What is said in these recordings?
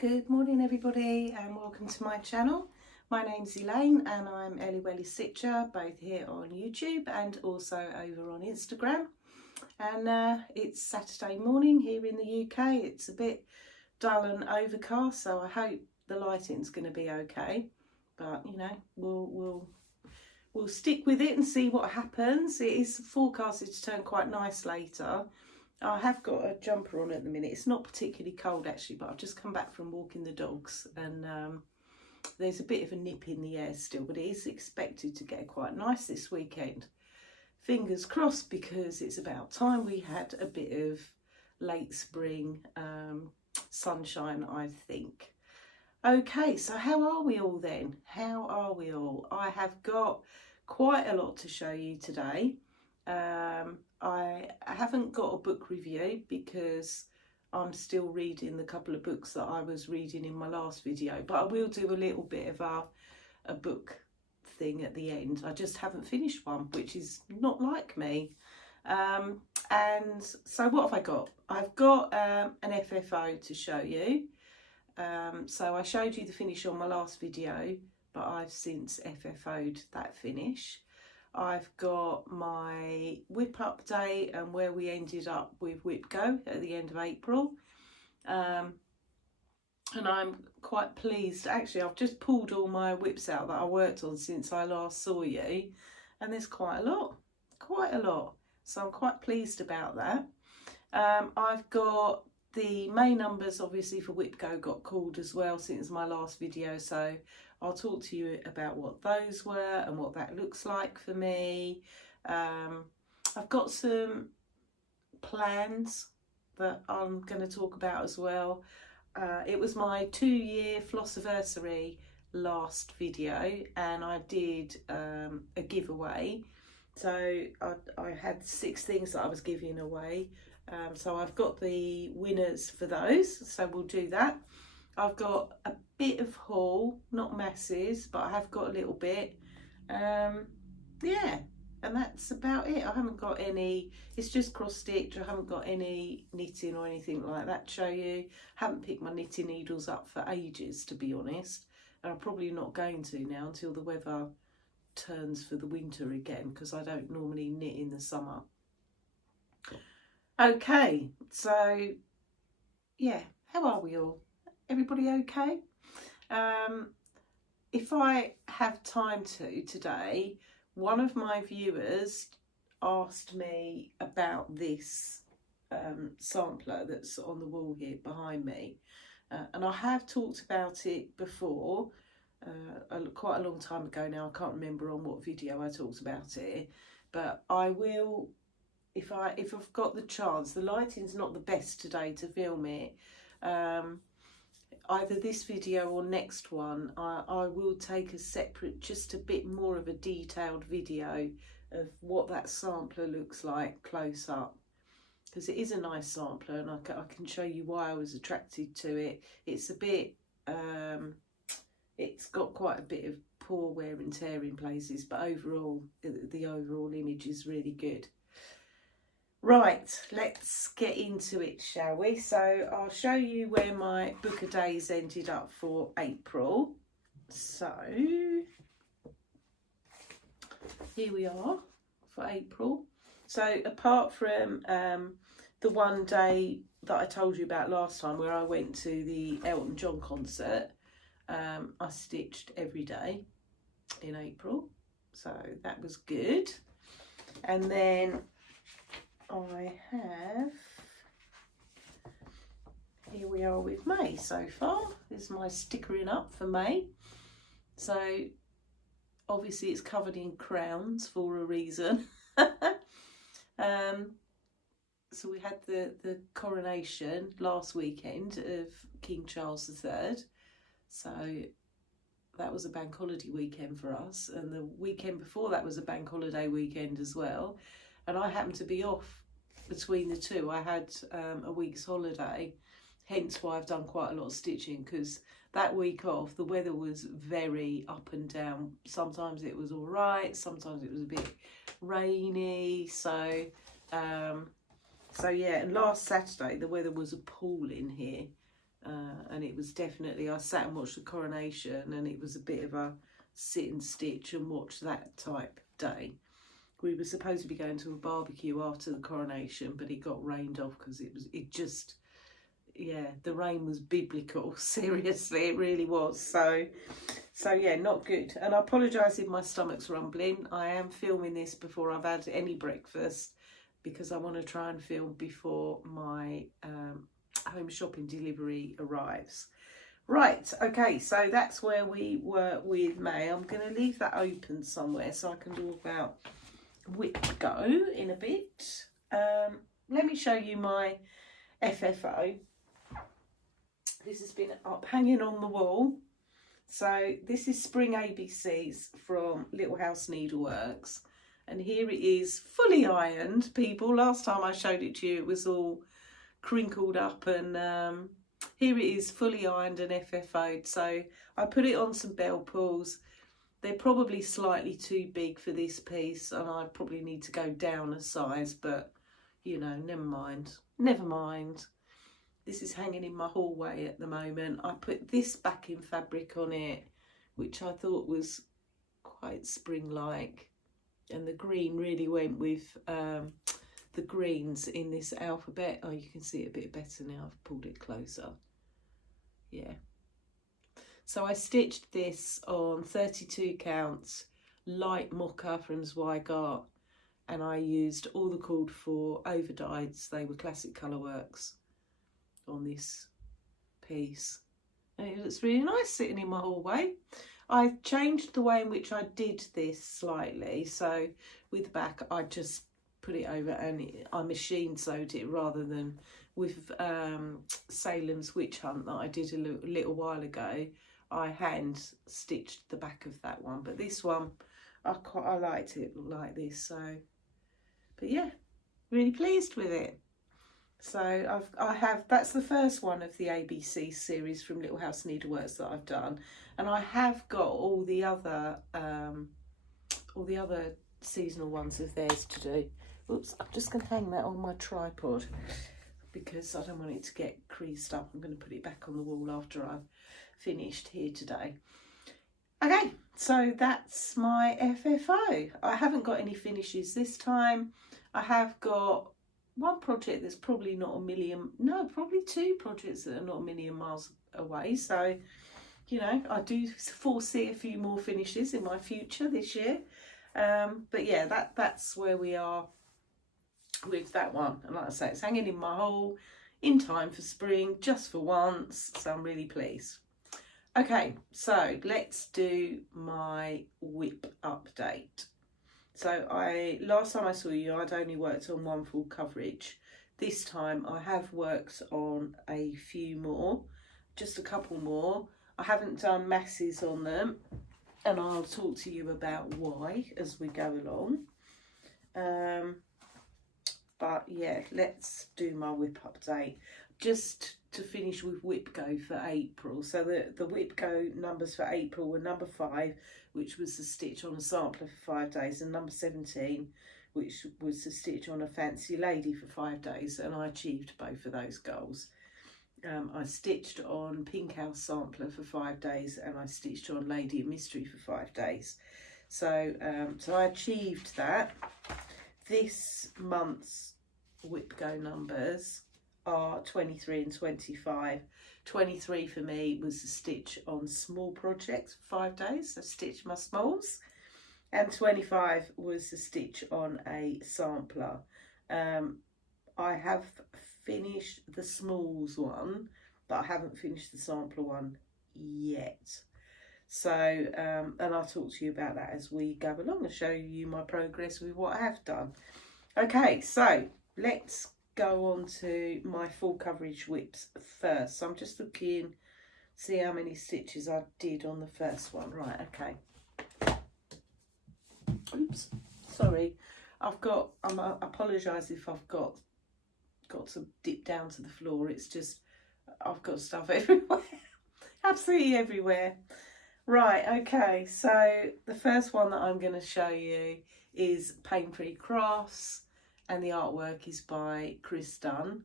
Good morning everybody and welcome to my channel. My name's Elaine and I'm Elliewellie Stitcher, both here on YouTube and also over on Instagram. And it's Saturday morning here in the UK. It's a bit dull and overcast, so I hope the lighting's going to be okay. But you know, we'll stick with it and see what happens. It is forecasted to turn quite nice later. I have got a jumper on at the minute. It's not particularly cold actually, but I've just come back from walking the dogs and there's a bit of a nip in the air still, but it is expected to get quite nice this weekend. Fingers crossed, because it's about time we had a bit of late spring sunshine, I think. Okay, so how are we all then? How are we all? I have got quite a lot to show you today. I haven't got a book review because I'm still reading the couple of books that I was reading in my last video, but I will do a little bit of a book thing at the end. I just haven't finished one, which is not like me. And so what have I got? I've got an FFO to show you. So I showed you the finish on my last video, but I've since FFO'd that finish. I've got my WIP update and where we ended up with WIP Go at the end of April. And I'm quite pleased. Actually, I've just pulled all my WIPs out that I worked on since I last saw you. And there's quite a lot. So I'm quite pleased about that. I've got the May numbers, obviously, for WIP Go got called as well since my last video. So I'll talk to you about what those were and what that looks like for me. I've got some plans that I'm going to talk about as well. It was my 2-year Flossiversary last video and I did a giveaway. So I had 6 things that I was giving away. So I've got the winners for those, so we'll do that. I've got a bit of haul, not masses, but I have got a little bit. Yeah, and that's about it. I haven't got any, it's just cross stitch. I haven't got any knitting or anything like that to show you. Haven't picked my knitting needles up for ages, to be honest. And I'm probably not going to now until the weather turns for the winter again, because I don't normally knit in the summer. Okay, so yeah, how are we all? Everybody okay? If I have time to today, one of my viewers asked me about this sampler that's on the wall here behind me. And I have talked about it before, quite a long time ago now. I can't remember on what video I talked about it, but I will, if I've got the chance. The lighting's not the best today to film it. Either this video or next one, I will take a separate, just a bit more of a detailed video of what that sampler looks like close up, because it is a nice sampler and I can show you why I was attracted to it. It's a bit, it's got quite a bit of poor wear and tear in places, but overall, the overall image is really good. Right, let's get into it, shall we? So I'll show you where my book a days ended up for April. So here we are for April. So apart from the one day that I told you about last time where I went to the Elton John concert, I stitched every day in April. So that was good. And then I have, here we are with May so far. This is my stickering up for May. So obviously it's covered in crowns for a reason. So we had the coronation last weekend of King Charles III. So that was a bank holiday weekend for us. And the weekend before that was a bank holiday weekend as well. And I happened to be off between the two. I had a week's holiday, hence why I've done quite a lot of stitching, because that week off the weather was very up and down. Sometimes it was all right, sometimes it was a bit rainy. So yeah, and last Saturday the weather was appalling here. and it was definitely, I sat and watched the coronation, and it was a bit of a sit and stitch and watch that type day. We were supposed to be going to a barbecue after the coronation, but it got rained off because yeah, the rain was biblical. Seriously, it really was. So yeah, not good. And I apologise if my stomach's rumbling. I am filming this before I've had any breakfast because I want to try and film before my home shopping delivery arrives. Right, okay, so that's where we were with May. I'm going to leave that open somewhere so I can talk about WIP Go in a bit. Let me show you my FFO. This has been up hanging on the wall. So this is Spring ABCs from Little House Needleworks. And here it is fully ironed, people. Last time I showed it to you, it was all crinkled up, and here it is fully ironed and FFO'd. So I put it on some bell pulls. They're probably slightly too big for this piece, and I probably need to go down a size, but you know, never mind. Never mind. This is hanging in my hallway at the moment. I put this backing fabric on it, which I thought was quite spring-like, and the green really went with the greens in this alphabet. Oh, you can see it a bit better now. I've pulled it closer. Yeah. So I stitched this on 32 counts, light mocha from Zweigart, and I used all the called for overdyes. They were Classic Colourworks on this piece. And it looks really nice sitting in my hallway. I changed the way in which I did this slightly. So with the back, I just put it over and I machine sewed it rather than with Salem's Witch Hunt that I did a little while ago. I hand stitched the back of that one, but this one I liked it like this. So, but yeah, really pleased with it. So I have that's the first one of the ABC series from Little House Needleworks that I've done, and I have got all the other seasonal ones of theirs to do. Oops, I'm just going to hang that on my tripod because I don't want it to get creased up. I'm going to put it back on the wall after I've finished here today. Okay, so that's my FFO. I haven't got any finishes this time. I have got one project that's probably not a million, no, probably two projects that are not a million miles away. So, you know, I do foresee a few more finishes in my future this year. But yeah, that's where we are with that one. And like I say, it's hanging in my hole in time for spring, just for once. So I'm really pleased. Okay, so let's do my WIP update. So last time I saw you, I'd only worked on one full coverage. This time I have worked on a few more, just a couple more. I haven't done masses on them, and I'll talk to you about why as we go along. But yeah, let's do my WIP update. Just to finish with WIP Go for April. So the WIP Go numbers for April were number 5, which was the stitch on a sampler for 5 days, and number 17, which was the stitch on a fancy lady for 5 days, and I achieved both of those goals. I stitched on Pink House Sampler for 5 days, and I stitched on Lady of Mystery for 5 days. So, so I achieved that. This month's WIP Go numbers are 23 and 25. 23 for me was a stitch on small projects for 5 days. I stitched my smalls. And 25 was the stitch on a sampler. I have finished the smalls one, but I haven't finished the sampler one yet. So, and I'll talk to you about that as we go along and show you my progress with what I have done. Okay, so let's go on to my full coverage WIPs first. So I'm just looking, see how many stitches I did on the first one. Right, okay. Oops, sorry. I apologise if I've got to dip down to the floor. It's just, I've got stuff everywhere. Absolutely everywhere. Right, okay, so the first one that I'm going to show you is Pain Free Crafts, and the artwork is by Chris Dunn.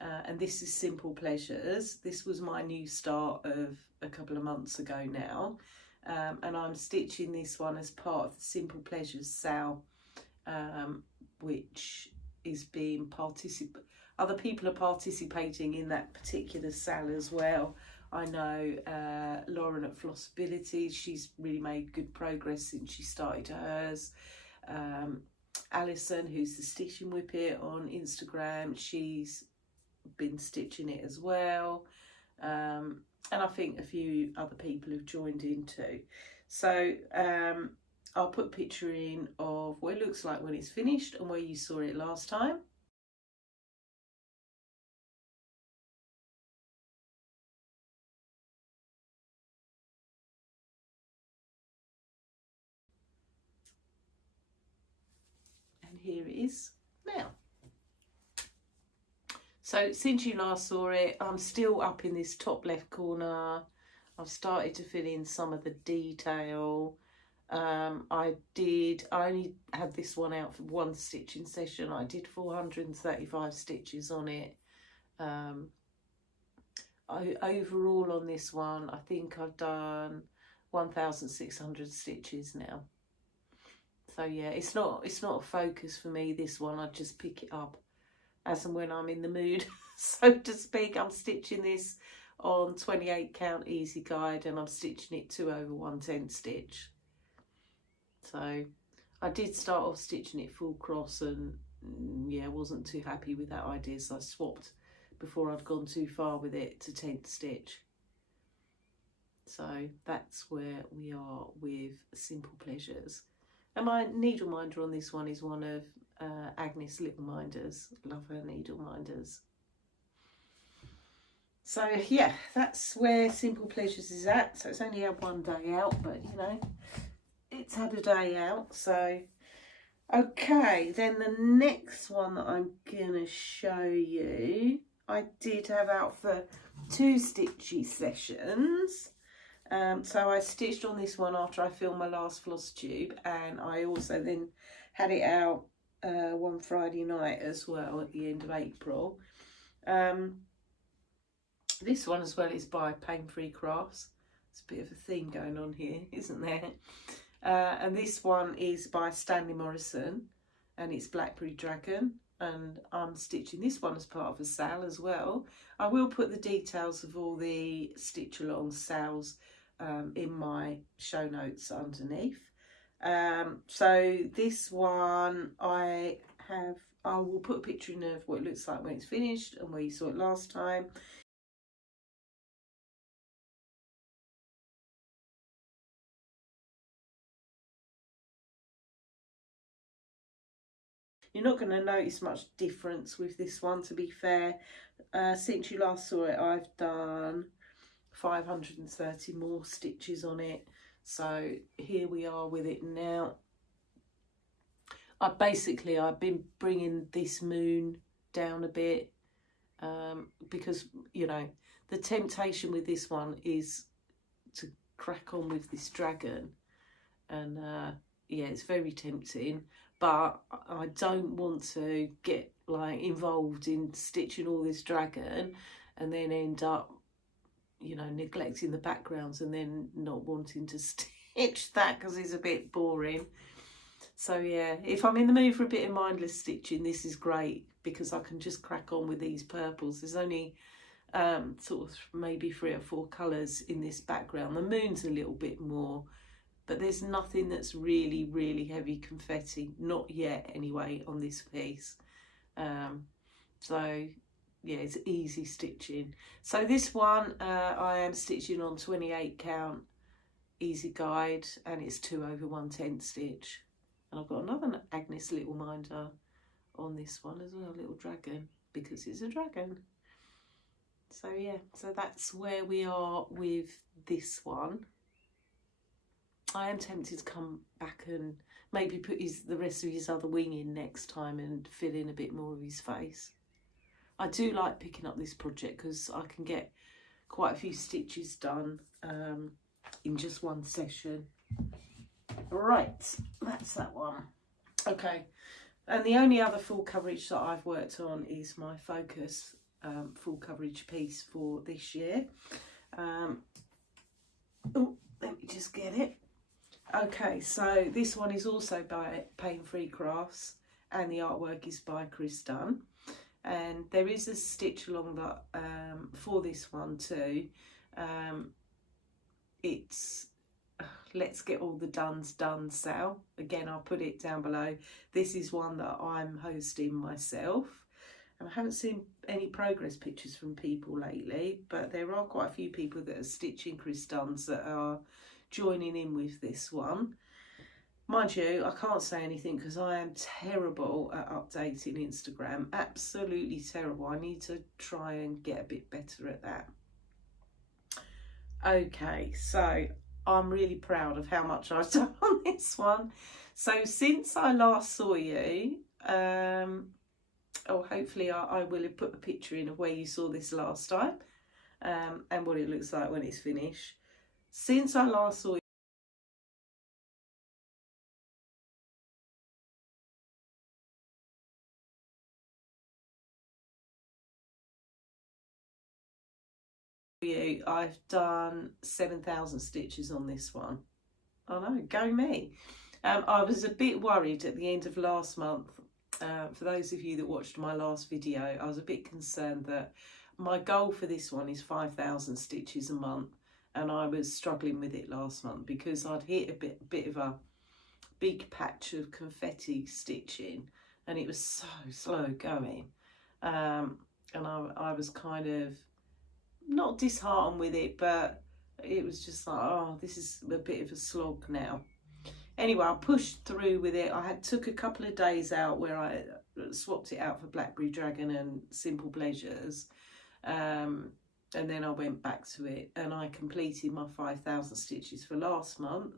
and this is Simple Pleasures. This was my new start of a couple of months ago now, and I'm stitching this one as part of the Simple Pleasures sale, which is being other people are participating in that particular sale as well. I know Lauren at Flossabilities, she's really made good progress since she started hers. Alison, who's the Stitching Whippet on Instagram, she's been stitching it as well. And I think a few other people have joined in too. So I'll put a picture in of what it looks like when it's finished and where you saw it last time. And here it is now. So since you last saw it, I'm still up in this top left corner. I've started to fill in some of the detail. I only had this one out for one stitching session. I did 435 stitches on it. Overall on this one, I think I've done 1,600 stitches now. So yeah, it's not a focus for me, this one. I just pick it up as and when I'm in the mood, so to speak. I'm stitching this on 28 count easy guide, and I'm stitching it 2 over 1/10 stitch. So I did start off stitching it full cross, and yeah, wasn't too happy with that idea, so I swapped before I'd gone too far with it to 10th stitch. So that's where we are with Simple Pleasures. And my needle minder on this one is one of Agnes Little Minders. Love her needle minders. So yeah, that's where Simple Pleasures is at. So it's only had one day out, but you know, it's had a day out. So okay, then the next one that I'm gonna show you, I did have out for 2 stitchy sessions. So I stitched on this one after I filmed my last Flosstube, and I also then had it out one Friday night as well at the end of April. This one as well is by Pain Free Crafts. It's a bit of a theme going on here, isn't there? And this one is by Stanley Morrison, and it's Blackberry Dragon, and I'm stitching this one as part of a sale as well. I will put the details of all the stitch along sales in my show notes underneath. So this one I will put a picture in of what it looks like when it's finished and where you saw it last time. You're not going to notice much difference with this one, to be fair. Since you last saw it, I've done 530 more stitches on it. So here we are with it now. I've been bringing this moon down a bit because, you know, the temptation with this one is to crack on with this dragon, and yeah, it's very tempting, but I don't want to get like involved in stitching all this dragon and then end up, you know, neglecting the backgrounds and then not wanting to stitch that because it's a bit boring. So yeah, if I'm in the mood for a bit of mindless stitching, this is great because I can just crack on with these purples. There's only sort of maybe 3 or 4 colours in this background. The moon's a little bit more, but there's nothing that's really, really heavy confetti, not yet anyway, on this piece. So yeah, it's easy stitching. So this one I am stitching on 28 count easy guide, and it's 2 over 1/10 stitch. And I've got another Agnes Little Minder on this one as well, little dragon, because it's a dragon. So yeah, so that's where we are with this one. I am tempted to come back and maybe put the rest of his other wing in next time and fill in a bit more of his face. I do like picking up this project because I can get quite a few stitches done in just one session. Right, that's that one. Okay, and the only other full coverage that I've worked on is my focus full coverage piece for this year. Oh, let me just get it. Okay, so this one is also by Pain Free Crafts, and the artwork is by Kirsty. And there is a stitch along that for this one too. It's Let's Get All the Duns Done Sal. Again, I'll put it down below. This is one that I'm hosting myself. And I haven't seen any progress pictures from people lately, but there are quite a few people that are stitching Kirsty's that are joining in with this one. Mind you, I can't say anything because I am terrible at updating Instagram. Absolutely terrible. I need to try and get a bit better at that. Okay, so I'm really proud of how much I've done on this one. So since I last saw you, hopefully I will have put a picture in of where you saw this last time, and what it looks like when it's finished. Since I last saw you, I've done 7,000 stitches on this one. I know, go me. I was a bit worried at the end of last month. For those of you that watched my last video, I was a bit concerned that my goal for this one is 5,000 stitches a month, and I was struggling with it last month because I'd hit a bit of a big patch of confetti stitching, and it was so slow going, and I was kind of not disheartened with it, but it was just like, oh, this is a bit of a slog now. Anyway, I pushed through with it. I took a couple of days out where I swapped it out for Blackberry Dragon and Simple Pleasures, and then I went back to it, and I completed my 5,000 stitches for last month.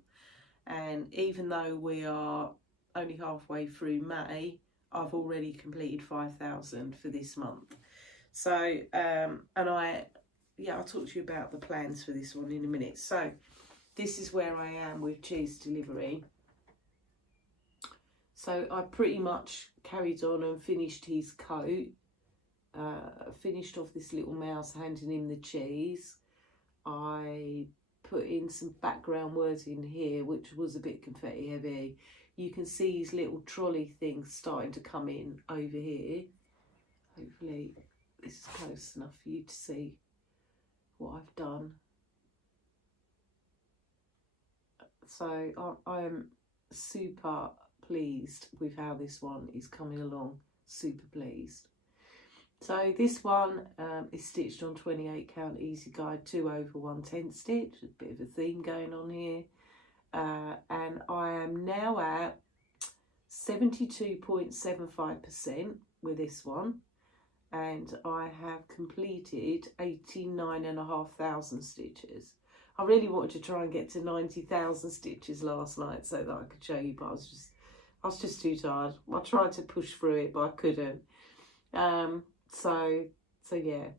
And even though we are only halfway through May, I've already completed 5,000 for this month. So I'll talk to you about the plans for this one in a minute. So this is where I am with cheese delivery. So I pretty much carried on and finished his coat, finished off this little mouse handing him the cheese. I put in some background words in here, which was a bit confetti heavy. You can see his little trolley thing starting to come in over here. Hopefully this is close enough for you to see what I've done. So I am super pleased with how this one is coming along, super pleased. So this one is stitched on 28 count easy guide 2/110 stitch, a bit of a theme going on here, and I am now at 72.75% with this one, and I have completed 89,500 stitches. I really wanted to try and get to 90,000 stitches last night so that I could show you, but I was just too tired. I tried to push through it, but I couldn't. So yeah,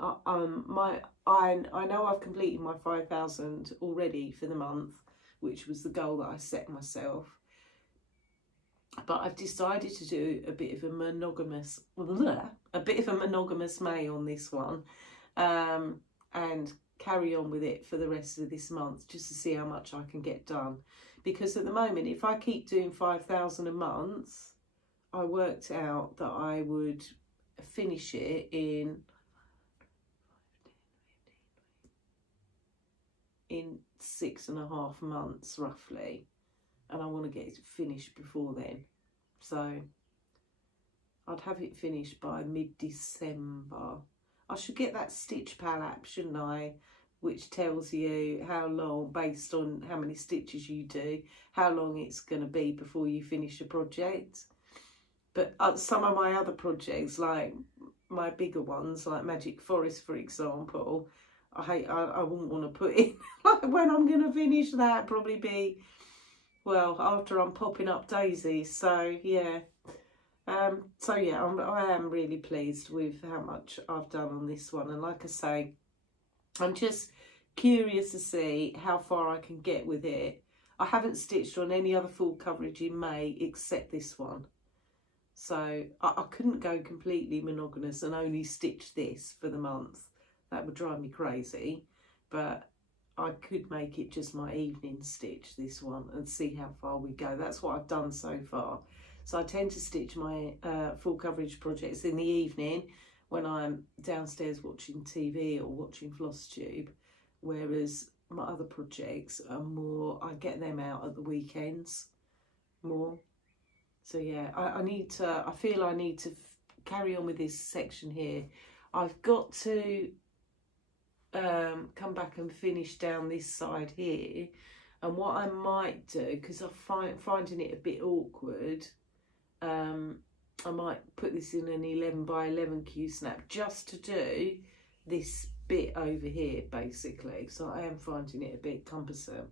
I know I've completed my 5,000 already for the month, which was the goal that I set myself. But I've decided to do a bit of a monogamous May on this one, and carry on with it for the rest of this month just to see how much I can get done. Because at the moment, if I keep doing 5,000 a month, I worked out that I would finish it in 6.5 months roughly, and I want to get it finished before then. So I'd have it finished by mid-December. I should get that Stitch Pal app, shouldn't I, which tells you how long, based on how many stitches you do, how long it's going to be before you finish a project. But some of my other projects, like my bigger ones, like Magic Forest, for example, I wouldn't want to put in like when I'm going to finish that, probably be, well, after I'm popping up daisies. So yeah, I am really pleased with how much I've done on this one. And like I say, I'm just curious to see how far I can get with it. I haven't stitched on any other full coverage in May except this one. So I couldn't go completely monogamous and only stitch this for the month. That would drive me crazy. But I could make it just my evening stitch, this one, and see how far we go. That's what I've done so far. So I tend to stitch my full coverage projects in the evening when I'm downstairs watching TV or watching Flosstube, whereas my other projects are more, I get them out at the weekends more. So yeah, I feel I need to carry on with this section here. I've got to come back and finish down this side here, and what I might do, because I'm finding it a bit awkward, I might put this in an 11 by 11 Q snap just to do this bit over here basically, so I am finding it a bit cumbersome.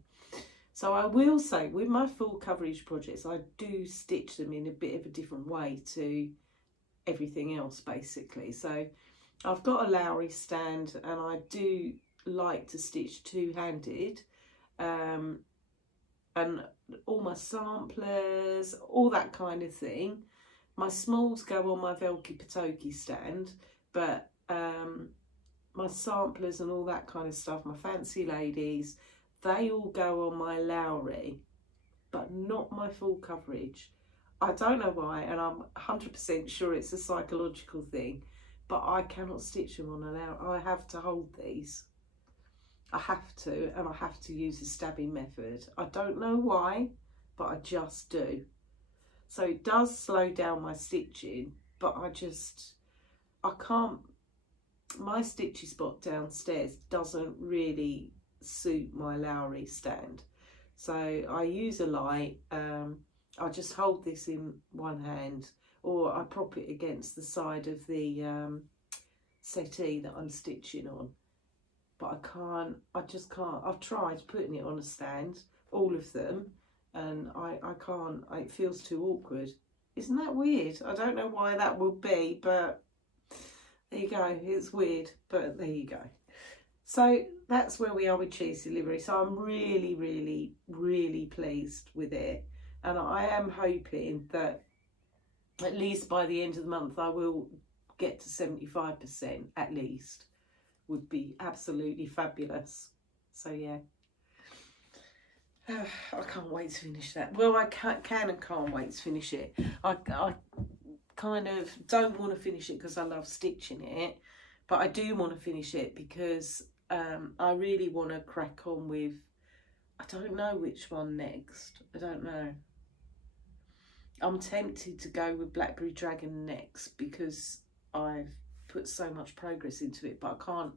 So I will say with my full coverage projects I do stitch them in a bit of a different way to everything else basically. So I've got a Lowry stand and I do like to stitch two-handed, and all my samplers, all that kind of thing. My smalls go on my Velky Patoki stand, but my samplers and all that kind of stuff, my fancy ladies, they all go on my Lowry, but not my full coverage. I don't know why, and I'm 100% sure it's a psychological thing, but I cannot stitch them on a Lowry. I have to hold these. I have to, and I have to use a stabbing method. I don't know why, but I just do. So it does slow down my stitching, but I can't, my stitchy spot downstairs doesn't really suit my Lowry stand. So I use a light, I just hold this in one hand, or I prop it against the side of the settee that I'm stitching on. But I just can't. I've tried putting it on a stand, all of them, and I can't. It feels too awkward. Isn't that weird? I don't know why that would be, but there you go. It's weird, but there you go. So that's where we are with cheese delivery. So I'm really, really, really pleased with it. And I am hoping that at least by the end of the month, I will get to 75% at least. Would be absolutely fabulous. So yeah, I can't wait to finish that. Well, I can and can't wait to finish it. I kind of don't want to finish it because I love stitching it, but I do want to finish it because I really want to crack on with, I don't know which one next. I don't know. I'm tempted to go with Blackberry Dragon next because I've put so much progress into it, but I can't.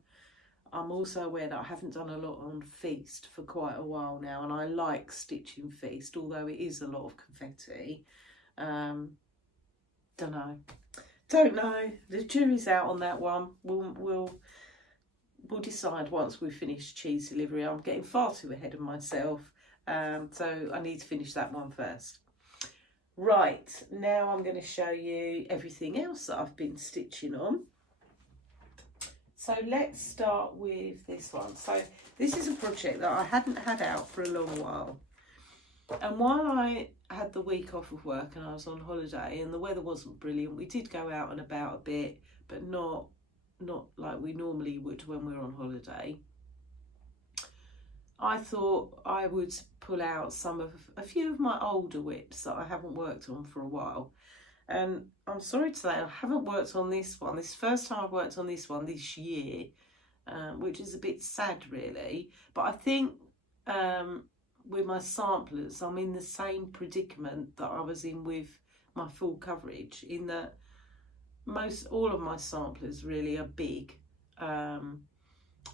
I'm also aware that I haven't done a lot on Feast for quite a while now, and I like stitching Feast, although it is a lot of confetti. Don't know. The jury's out on that one. We'll decide once we've finished cheese delivery. I'm getting far too ahead of myself, so I need to finish that one first. Right, now I'm going to show you everything else that I've been stitching on. So let's start with this one. So this is a project that I hadn't had out for a long while. And while I had the week off of work and I was on holiday and the weather wasn't brilliant, we did go out and about a bit, but not like we normally would when we're on holiday. I thought I would pull out a few of my older WIPs that I haven't worked on for a while. And I'm sorry to say I haven't worked on this one. This is the first time I've worked on this one this year, which is a bit sad really. But I think with my samplers, I'm in the same predicament that I was in with my full coverage, in that all of my samplers really are big. And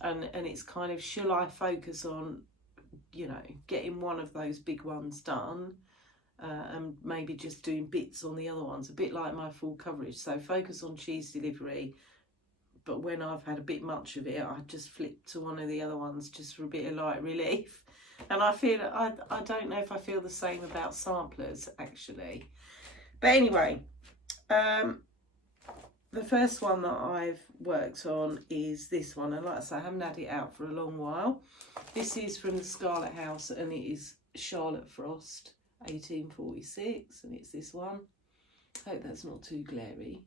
it's kind of, shall I focus on, you know, getting one of those big ones done, and maybe just doing bits on the other ones, a bit like my full coverage. So focus on cheese delivery, but when I've had a bit much of it, I just flip to one of the other ones just for a bit of light relief. And I feel, I don't know if I feel the same about samplers actually. But anyway, the first one that I've worked on is this one, and like I say, I haven't had it out for a long while. This is from the Scarlet House, and it is Charlotte Frost 1846, and it's this one. hope that's not too glary.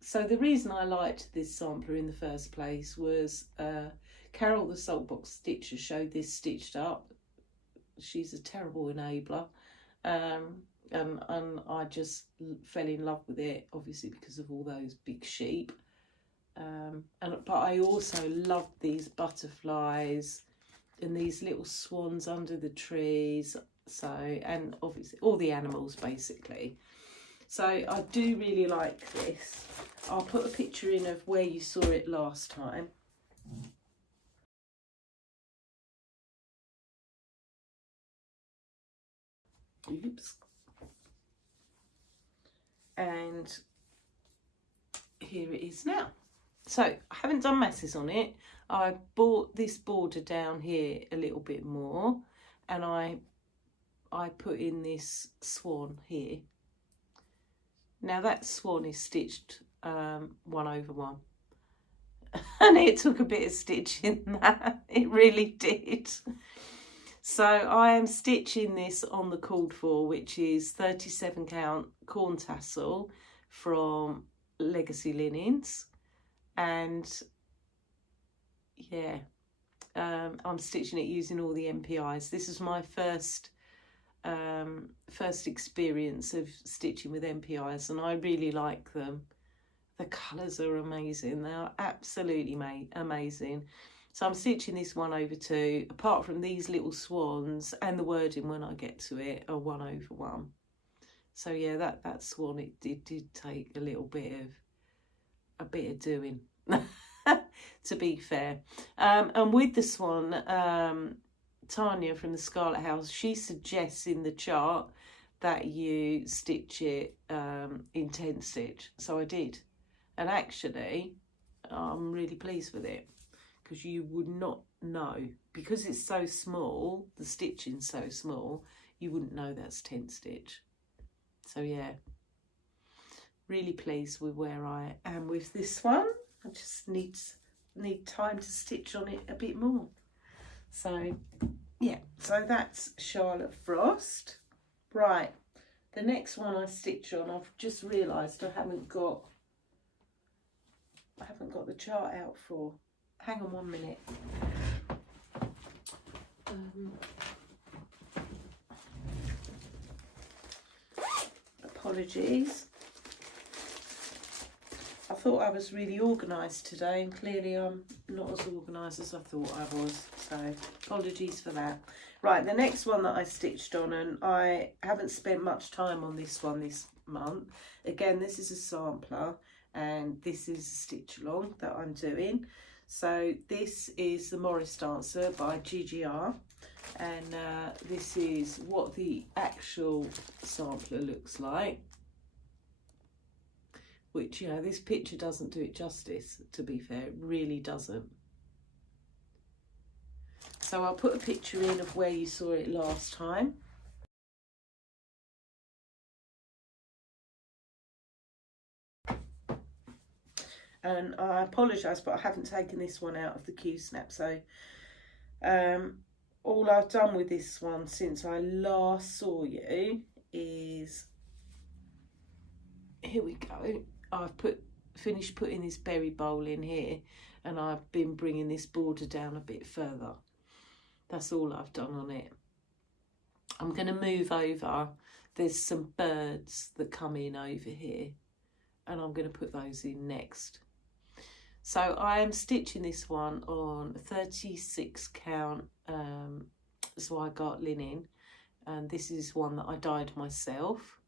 So the reason I liked this sampler in the first place was Carol the Saltbox Stitcher showed this stitched up. She's a terrible enabler, and I just fell in love with it, obviously because of all those big sheep. But I also loved these butterflies and these little swans under the trees. So, and obviously all the animals basically. So I do really like this. I'll put a picture in of where you saw it last time. Oops. And here it is now. So I haven't done masses on it. I brought this border down here a little bit more, and I put in this swan here. Now that swan is stitched 1/1, and it took a bit of stitching that, it really did. So I am stitching this on the called for, which is 37 count corn tassel from Legacy Linens, and yeah, I'm stitching it using all the MPIs. This is my first experience of stitching with MPIs, and I really like them. The colours are amazing. They are absolutely amazing. So I'm stitching this 1/2, apart from these little swans, and the wording when I get to it are 1/1. So yeah, that swan, it did take a little bit of doing, to be fair. And with the swan, Tanya from the Scarlet House, she suggests in the chart that you stitch it in 10 stitch. So I did, and actually I'm really pleased with it, because you would not know, because it's so small, the stitching's so small, you wouldn't know that's 10 stitch. So yeah, really pleased with where I am with this one. I just need time to stitch on it a bit more. So yeah, so that's Charlotte Frost. Right, the next one I stitch on, I've just realised I haven't got the chart out for. Hang on 1 minute. Apologies. I thought I was really organised today, and clearly I'm not as organised as I thought I was, so apologies for that. Right, the next one that I stitched on, and I haven't spent much time on this one this month. Again, this is a sampler, and this is a stitch along that I'm doing. So this is the Morris Dancer by GGR, and this is what the actual sampler looks like, which, you know, this picture doesn't do it justice, to be fair, it really doesn't. So I'll put a picture in of where you saw it last time. And I apologise, but I haven't taken this one out of the Q-snap. So all I've done with this one since I last saw you is, here we go. I've finished putting this berry bowl in here, and I've been bringing this border down a bit further. That's all I've done on it. I'm going to move over. There's some birds that come in over here, and I'm going to put those in next. So I am stitching this one on 36 count Zweigart linen, and this is one that I dyed myself,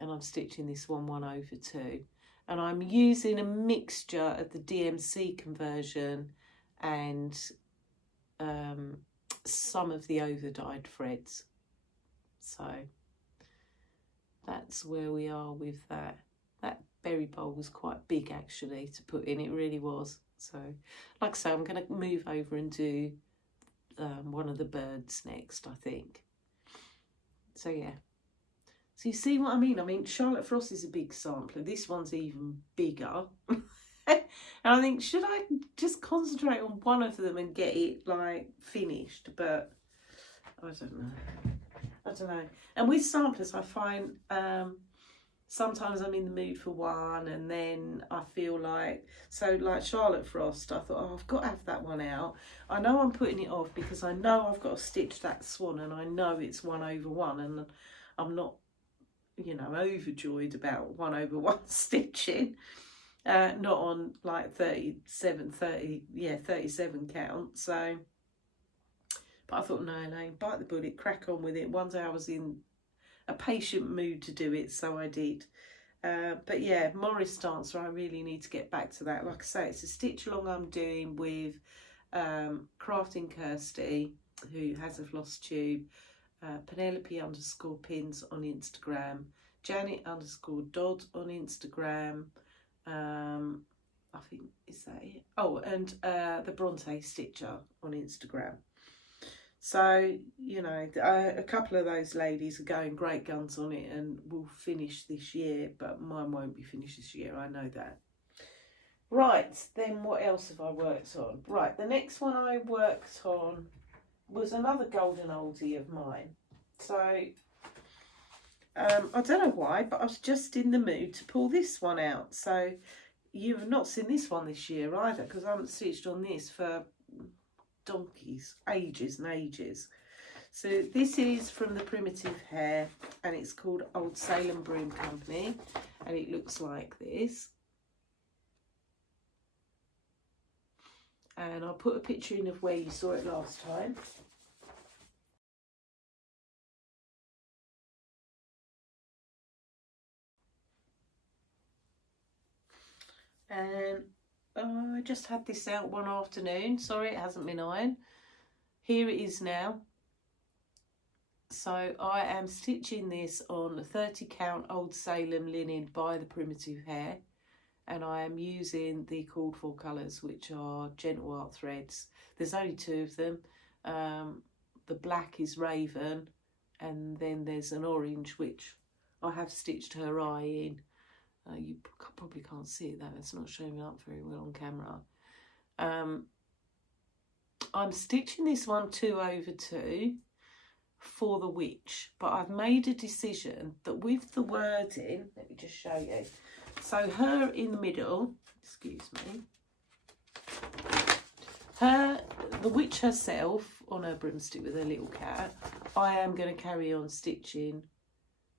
and I'm stitching this one 1/2, and I'm using a mixture of the DMC conversion and some of the over dyed threads. So that's where we are with that. That berry bowl was quite big actually to put in, it really was. So like I say, I'm going to move over and do one of the birds next, I think. So yeah, so you see what I mean? I mean, Charlotte Frost is a big sampler, this one's even bigger. And I think, should I just concentrate on one of them and get it like finished? But I don't know. I don't know. And with samplers, I find sometimes I'm in the mood for one, and then I feel like, so like Charlotte Frost, I thought, oh, I've got to have that one out. I know I'm putting it off because I know I've got to stitch that swan, and I know it's 1/1, and I'm not, you know, overjoyed about 1/1 stitching. Not on like 37 count. So, but I thought, no, Elaine, bite the bullet, crack on with it. One day I was in a patient mood to do it, so I did. But yeah, Morris Dancer, I really need to get back to that. Like I say, it's a stitch along I'm doing with Crafting Kirsty, who has a Flosstube, Penelope_pins on Instagram, Janet_Dodd on Instagram. I think, is that it? Oh, and the Bronte Stitcher on Instagram. So, you know, a couple of those ladies are going great guns on it and will finish this year, but mine won't be finished this year, I know that. Right, then what else have I worked on? Right, the next one I worked on was another golden oldie of mine. So, I don't know why, but I was just in the mood to pull this one out. So, you have not seen this one this year either, because I haven't stitched on this for donkeys, ages and ages. So this is from the Primitive Hair, and it's called Old Salem Broom Company, and it looks like this. And I'll put a picture in of where you saw it last time. And I just had this out one afternoon. Sorry, it hasn't been ironed. Here it is now. So I am stitching this on 30 count Old Salem linen by the Primitive Hair, and I am using the called for colours, which are Gentle Art threads. There's only 2 of them. The black is Raven, and then there's an orange, which I have stitched her eye in. You probably can't see it though, it's not showing up very well on camera. I'm stitching this one 2/2 for the witch, but I've made a decision that with the wording, let me just show you. So her in the middle, excuse me, the witch herself on her broomstick with her little cat, I am going to carry on stitching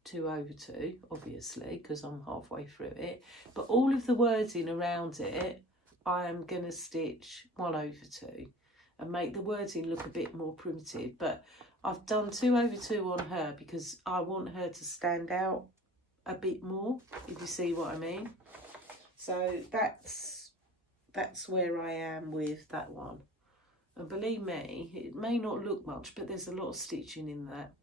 2/2, obviously, because I'm halfway through it. But all of the wording around it, I am going to stitch 1/2 and make the wording look a bit more primitive. But I've done 2/2 on her because I want her to stand out a bit more, if you see what I mean. So that's where I am with that one. And believe me, it may not look much, but there's a lot of stitching in that.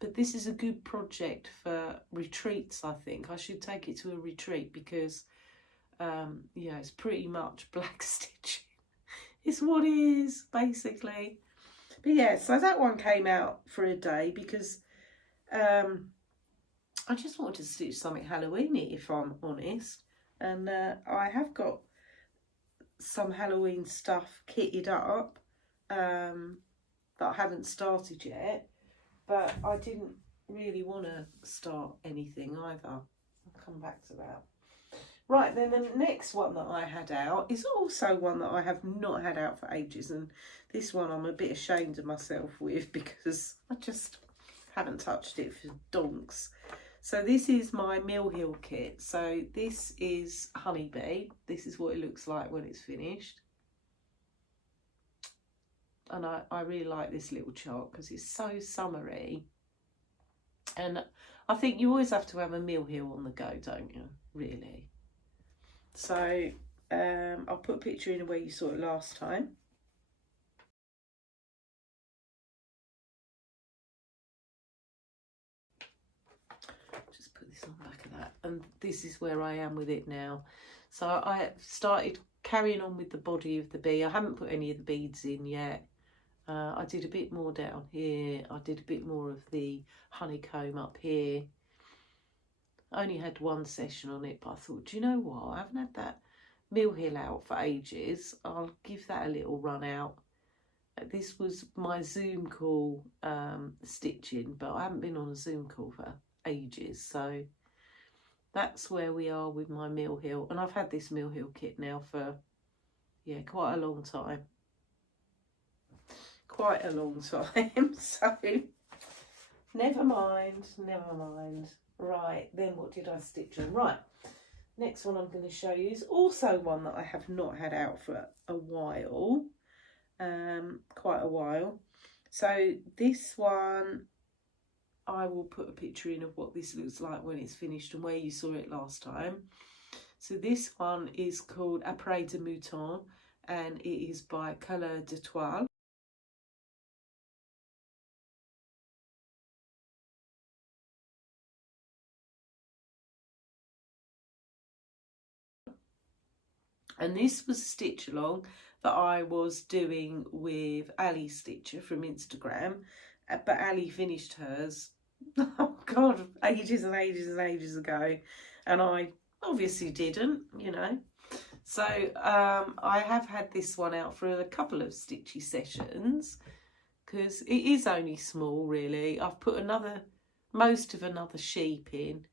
But this is a good project for retreats, I think. I should take it to a retreat because, yeah, it's pretty much black stitching. It's what it is, basically. But yeah, so that one came out for a day because I just wanted to stitch something Halloween-y, if I'm honest. And I have got some Halloween stuff kitted up that I haven't started yet. But I didn't really want to start anything either. I'll come back to that. Right, then the next one that I had out is also one that I have not had out for ages. And this one I'm a bit ashamed of myself with because I just haven't touched it for donks. So this is my Mill Hill kit. So this is Honeybee. This is what it looks like when it's finished. And I really like this little chart because it's so summery. And I think you always have to have a Mill Hill on the go, don't you? Really. So I'll put a picture in where you saw it last time. Just put this on the back of that. And this is where I am with it now. So I started carrying on with the body of the bee. I haven't put any of the beads in yet. I did a bit more down here. I did a bit more of the honeycomb up here. I only had one session on it, but I thought, do you know what? I haven't had that Mill Hill out for ages. I'll give that a little run out this was my Zoom call stitching, but I haven't been on a Zoom call for ages, so that's where we are with my Mill Hill. And I've had this Mill Hill kit now for, yeah, quite a long time. Quite a long time, so never mind, never mind. Right, then what did I stitch on? Right, next one I'm going to show you is also one that I have not had out for a while, quite a while. So this one, I will put a picture in of what this looks like when it's finished and where you saw it last time. So this one is called Après de Mouton, and it is by Couleur d'Etoile. And this was a stitch along that I was doing with Elliewellie Stitcher from Instagram, but Ellie finished hers, oh God, ages and ages and ages ago, and I obviously didn't, you know. So I have had this one out for a couple of stitchy sessions because it is only small, really. I've put most of another sheep in.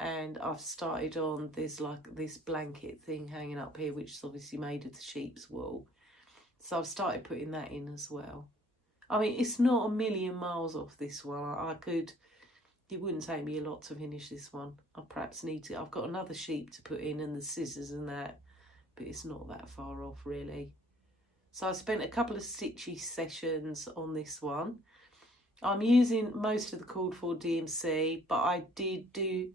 And I've started on, there's like this blanket thing hanging up here, which is obviously made of the sheep's wool. So I've started putting that in as well. I mean, it's not a million miles off this one. It wouldn't take me a lot to finish this one. I perhaps need to, I've got another sheep to put in and the scissors and that, but it's not that far off really. So I spent a couple of stitchy sessions on this one. I'm using most of the called for DMC, but I did two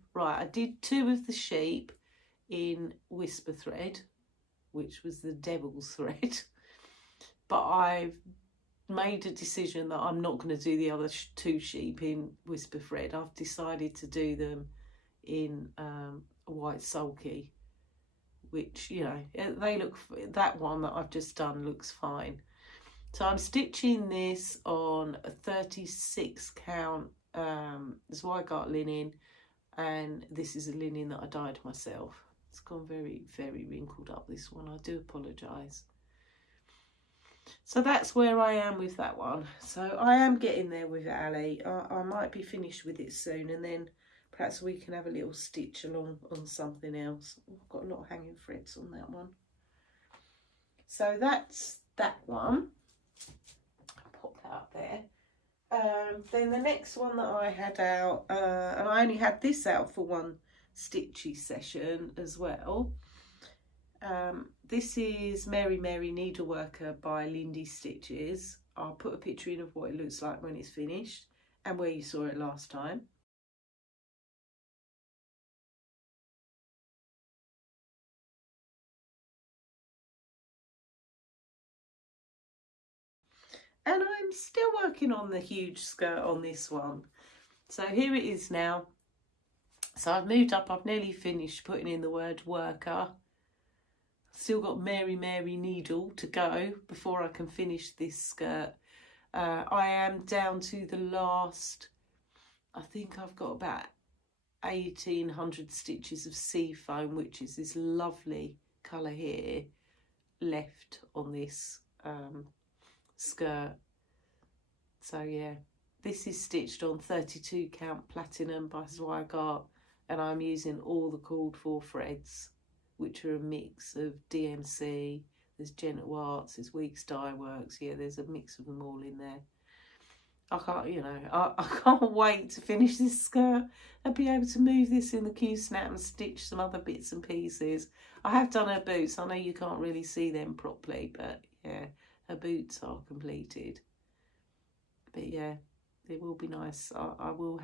of the sheep in Whisper thread, which was the devil's thread. But I've made a decision that I'm not going to do the other two sheep in Whisper thread. I've decided to do them in white sulky, which, you know, that one that I've just done looks fine. So I'm stitching this on a 36 count Zweigart linen, and this is a linen that I dyed myself. It's gone very, very wrinkled up, this one. I do apologise. So that's where I am with that one. So I am getting there with Ellie. I might be finished with it soon, and then perhaps we can have a little stitch along on something else. I've got a lot of hanging threads on that one. So that's that one. Pop that up there. Then the next one that I had out, and I only had this out for one stitchy session as well. This is Mary Mary Needleworker by Lindy Stitches. I'll put a picture in of what it looks like when it's finished and where you saw it last time. And I'm still working on the huge skirt on this one. So here it is now. So I've moved up, I've nearly finished putting in the word worker. Still got Mary Mary needle to go before I can finish this skirt. I am down to the last, I think I've got about 1800 stitches of sea foam, which is this lovely colour here, left on this skirt. So yeah, this is stitched on 32 count platinum by Zweigart, and I'm using all the called for threads, which are a mix of DMC, there's Gentle Arts, there's Weeks Dye Works. Yeah, there's a mix of them all in there. I can't, you know, I can't wait to finish this skirt and be able to move this in the Q-snap and stitch some other bits and pieces. I have done her boots. I know you can't really see them properly, but yeah, her boots are completed. But yeah, it will be nice. I will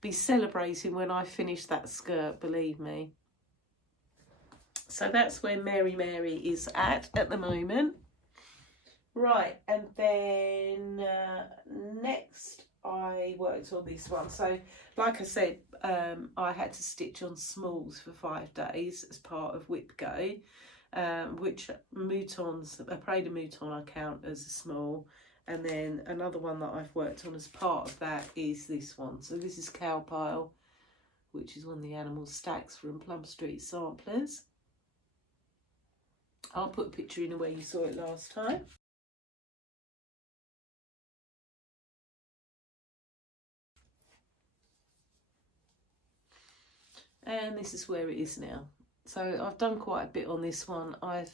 be celebrating when I finish that skirt, believe me. So that's where Mary Mary is at the moment. Right, and then next I worked on this one. So like I said, I had to stitch on smalls for 5 days as part of WIP Go, which moutons, Après de Mouton I count as a small. And then another one that I've worked on as part of that is this one. So this is Cowpile, which is one of the animal stacks from Plum Street Samplers. I'll put a picture in where you saw it last time. And this is where it is now. So I've done quite a bit on this one. I've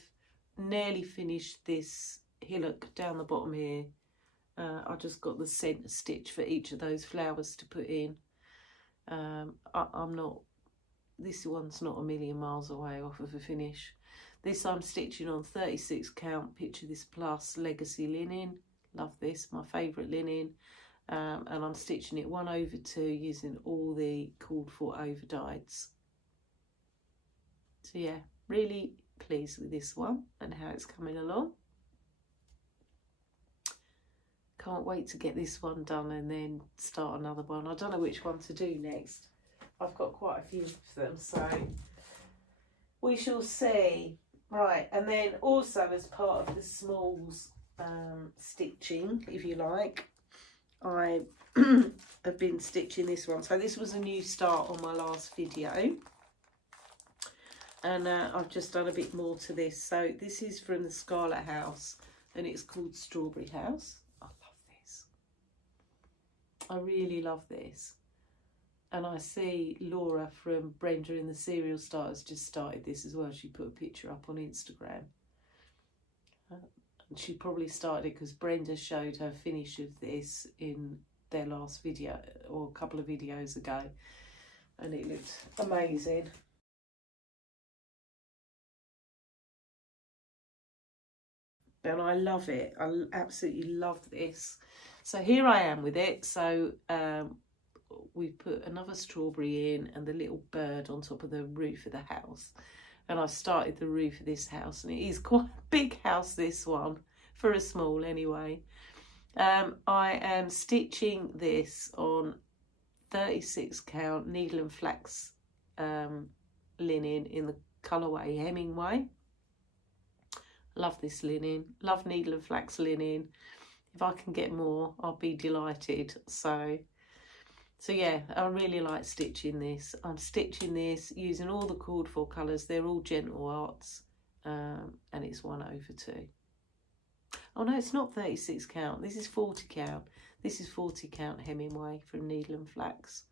nearly finished this hillock down the bottom here. I just got the centre stitch for each of those flowers to put in. I'm not, this one's not a million miles away off of a finish. This I'm stitching on 36 count, picture this plus legacy linen. Love this, my favourite linen. And I'm stitching it 1/2 using all the called for overdyes. So yeah, really pleased with this one and how it's coming along. Can't wait to get this one done and then start another one. I don't know which one to do next. I've got quite a few of them, so we shall see. Right, and then also as part of the smalls stitching, if you like, I have been stitching this one. So this was a new start on my last video. And I've just done a bit more to this. So this is from the Scarlet House and it's called Strawberry House. I love this. I really love this. And I see Laura from Brenda in the Serial Starters just started this as well. She put a picture up on Instagram. And she probably started it because Brenda showed her finish of this in their last video or a couple of videos ago. And it looked amazing. And I love it. I absolutely love this. So here I am with it. So we put another strawberry in and the little bird on top of the roof of the house. And I started the roof of this house, and it is quite a big house, this one, for a small anyway. I am stitching this on 36 count needle and flax linen in the colourway Hemingway. Love this linen, love needle and flax linen. If I can get more, I'll be delighted. So yeah, I really like stitching this. I'm stitching this using all the called for colours. They're all Gentle Arts, and it's 1/2. Oh no, it's not 36 count. This is 40 count. This is 40 count Hemingway from Needle and Flax.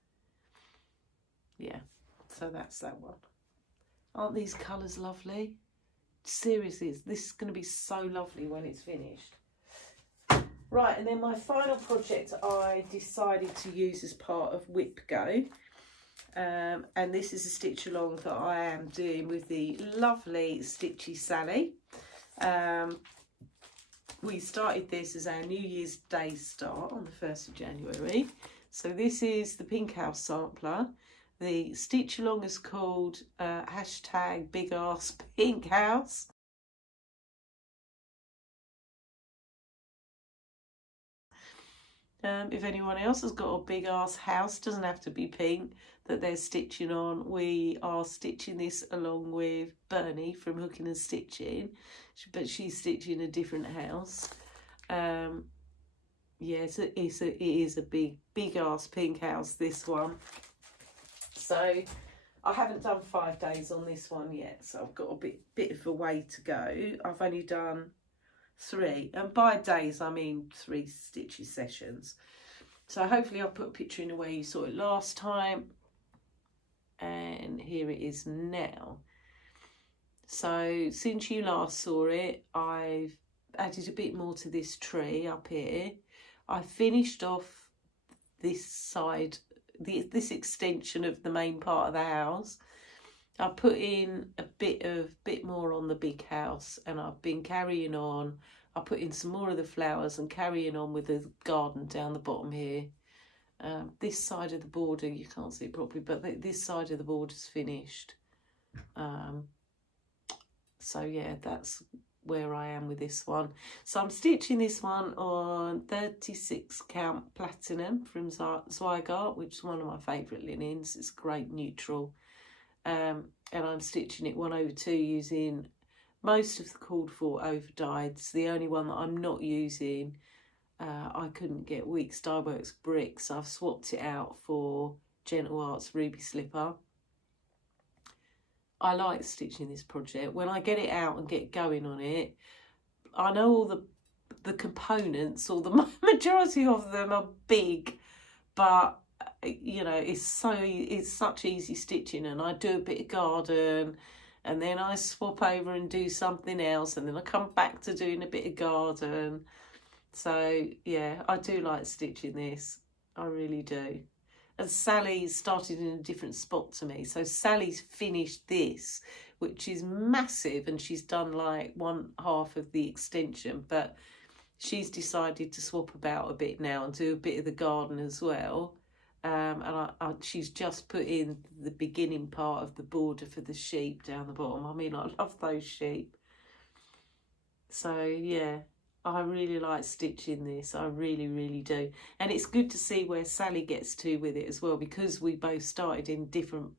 Yeah, so that's that one. Aren't these colours lovely? Seriously, this is going to be so lovely when it's finished. Right, and then my final project I decided to use as part of WIP Go. And this is a stitch along that I am doing with the lovely Stitchy Sally. We started this as our New Year's Day start on the 1st of January. So this is the Pink House sampler. The stitch along is called hashtag Big Ass Pink House. If anyone else has got a big ass house, doesn't have to be pink, that they're stitching on, we are stitching this along with Bernie from Hooking and Stitching, but she's stitching a different house. Yeah, it is a big ass pink house, this one. So I haven't done 5 days on this one yet, so I've got a bit of a way to go. I've only done 3, and by days I mean 3 stitchy sessions. So hopefully I'll put a picture in the way you saw it last time, and here it is now. So since you last saw it, I've added a bit more to this tree up here. I finished off this side, this extension of the main part of the house. I put in a bit more on the big house, and I've been carrying on. I put in some more of the flowers and carrying on with the garden down the bottom here. This side of the border, you can't see it properly, but this side of the border's finished. So yeah, that's where I am with this one. So I'm stitching this one on 36 count platinum from Zweigart, which is one of my favourite linens. It's great neutral. And I'm stitching it 1/2 using most of the called for overdyes. The only one that I'm not using, I couldn't get Weeks Dye Works bricks, so I've swapped it out for Gentle Arts Ruby Slipper. I like stitching this project. When I get it out and get going on it, I know all the components, or the majority of them are big, but you know, it's such easy stitching, and I do a bit of garden, and then I swap over and do something else, and then I come back to doing a bit of garden. So yeah, I do like stitching this, I really do. And Sally started in a different spot to me, so Sally's finished this, which is massive, and she's done like 1/2 of the extension, but she's decided to swap about a bit now and do a bit of the garden as well. And she's just put in the beginning part of the border for the sheep down the bottom. I mean, I love those sheep. So yeah, I really like stitching this. I really, really do. And it's good to see where Sally gets to with it as well, because we both started in different,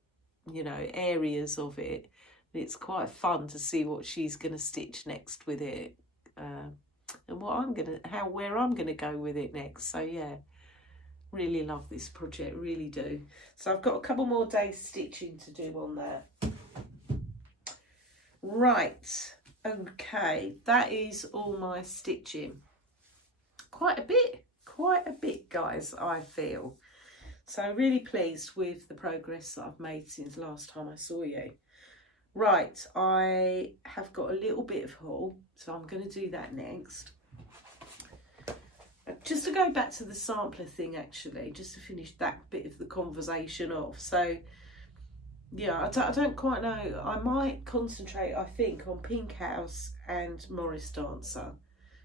you know, areas of it. It's quite fun to see what she's going to stitch next with it, and where I'm gonna go with it next. So yeah, really love this project, really do. So I've got a couple more days stitching to do on that. Right, okay, that is all my stitching. Quite a bit, guys, I feel. So really pleased with the progress that I've made since last time I saw you. Right, I have got a little bit of haul, so I'm going to do that next. Just to go back to the sampler thing, actually, just to finish that bit of the conversation off. So yeah, I don't quite know. I might concentrate, I think, on Pink House and Morris Dancer,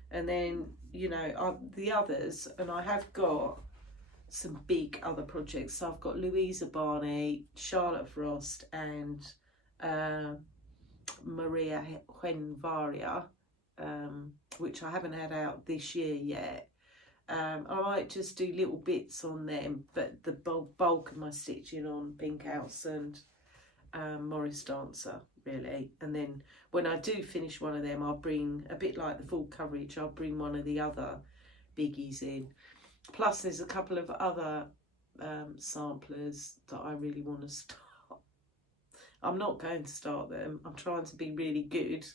and then, you know, the others. And I have got some big other projects. So I've got Louisa Barney, Charlotte Frost, and Maria Juenvaria, which I haven't had out this year yet. I might just do little bits on them, but the bulk of my stitching on Pink House and Morris Dancer, really. And then when I do finish one of them, I'll bring, a bit like the full coverage, I'll bring one of the other biggies in. Plus there's a couple of other samplers that I really want to start. I'm not going to start them. I'm trying to be really good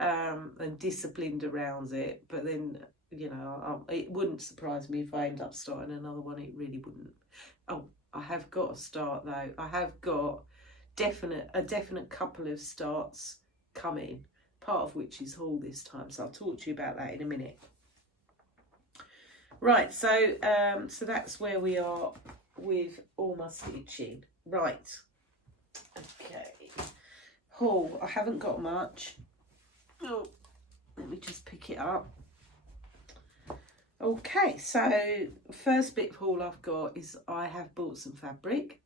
and disciplined around it, but then, you know, it wouldn't surprise me if I end up starting another one. It really wouldn't. Oh, I have got to start though. I have got a definite couple of starts coming, part of which is haul this time, so I'll talk to you about that in a minute. Right, so so that's where we are with all my stitching. Right, okay, haul. I haven't got much. Oh, let me just pick it up. Okay, so first bit of haul I've got is I have bought some fabric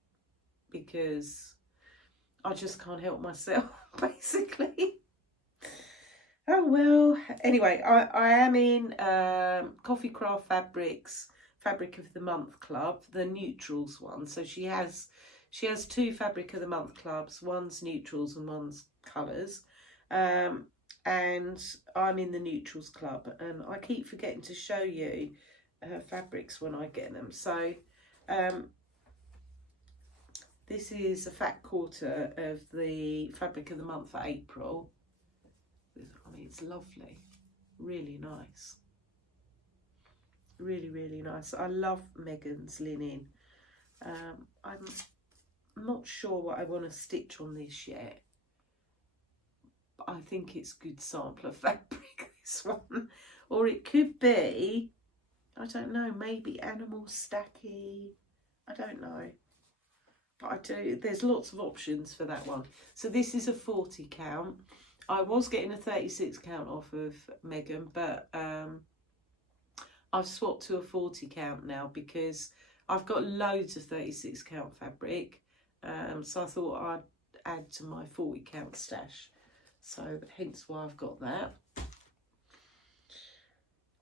because I just can't help myself, basically. Oh well, anyway, I am in Coffee Craft Fabrics Fabric of the Month Club, the neutrals one. So she has 2 Fabric of the Month clubs, one's neutrals and one's colours. And I'm in the neutrals club, and I keep forgetting to show you her fabrics when I get them. So this is a fat quarter of the Fabric of the Month for April. I mean, it's lovely, really nice, really, really nice. I love Megan's linen. I'm not sure what I want to stitch on this yet. I think it's good sampler fabric, this one. Or it could be, I don't know, maybe animal stacky. I don't know. But there's lots of options for that one. So this is a 40 count. I was getting a 36 count off of Megan, but I've swapped to a 40 count now because I've got loads of 36 count fabric. So I thought I'd add to my 40 count stash. So hence why I've got that.